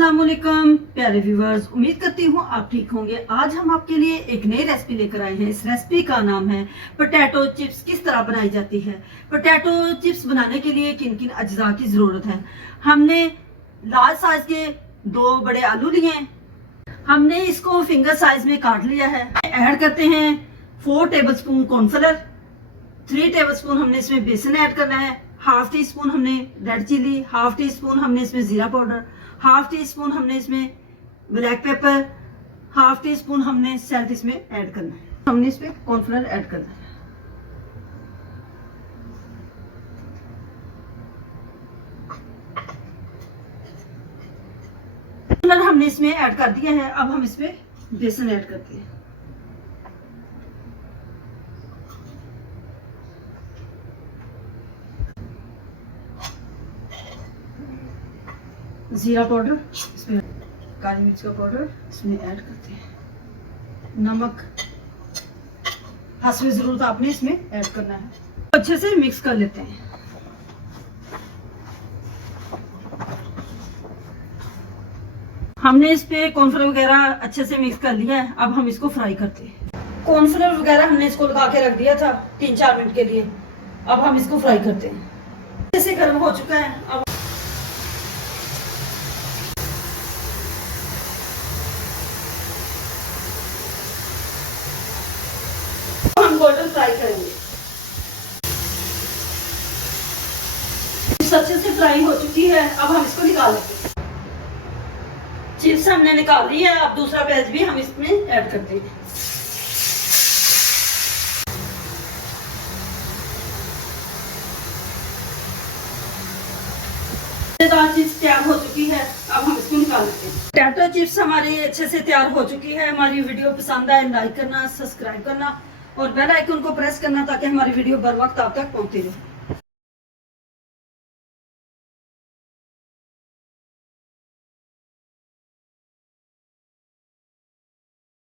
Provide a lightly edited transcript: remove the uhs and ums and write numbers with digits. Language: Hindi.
अस्सलाम वालेकुम प्यारे व्यूवर्स, उम्मीद करती हूँ आप ठीक होंगे। आज हम आपके लिए एक नई रेसिपी लेकर आए हैं। इस रेसिपी का नाम है पोटैटो चिप्स। किस तरह बनाई जाती है पोटैटो चिप्स? बनाने के लिए किन किन अज्जा की जरूरत है। हमने लार्ज साइज के 2 बड़े आलू लिए हैं। हमने इसको फिंगर साइज में काट लिया है। ऐड करते हैं 4 टेबलस्पून कॉर्नफ्लोर, 3 टेबलस्पून हमने इसमें बेसन ऐड करना है। हाफ टी स्पून हमने red chilli, half teaspoon हमने इसमें जीरा पाउडर, हाफ टी स्पून हमने इसमें black pepper, half teaspoon हमने सॉल्ट इसमें ऐड करना है। हमने इसमें कॉर्नफ्लोर ऐड करना है। कॉर्नफ्लोर हमने इसमें ऐड कर दिया है। अब हम इसमें बेसन ऐड करते हैं। जीरा पाउडर इसमें, काली मिर्च का पाउडर इसमें ऐड करते हैं। नमक हस्बे जरूरत आपने इसमें ऐड करना है। अच्छे से मिक्स कर लेते हैं। हमने इस पे कॉर्नफ्लोर वगैरह अच्छे से मिक्स कर लिया है। अब हम इसको फ्राई करते हैं। कॉर्नफ्लोर वगैरह हमने इसको लगा के रख दिया था 3-4 मिनट के लिए। अब हम इसको फ्राई करते हैं। अच्छे से गर्म हो चुका है। अब हम गोल्डन फ्राई करेंगे। अच्छे से फ्राई हो चुकी है। अब हम इसको निकाल लेते हैं। चिप्स हमने निकाल ली है। अब दूसरा बैच भी हम इसमें ऐड करते हैं। चिप्स तैयार हो चुकी है। अब हम इसको निकाल लेते हैं। पोटैटो चिप्स हमारी अच्छे से तैयार हो चुकी है। हमारी वीडियो पसंद आए लाइक करना, सब्सक्राइब करना और बेल आइकन को प्रेस करना ताकि हमारी वीडियो बर वक्त आप तक पहुंचती रहे।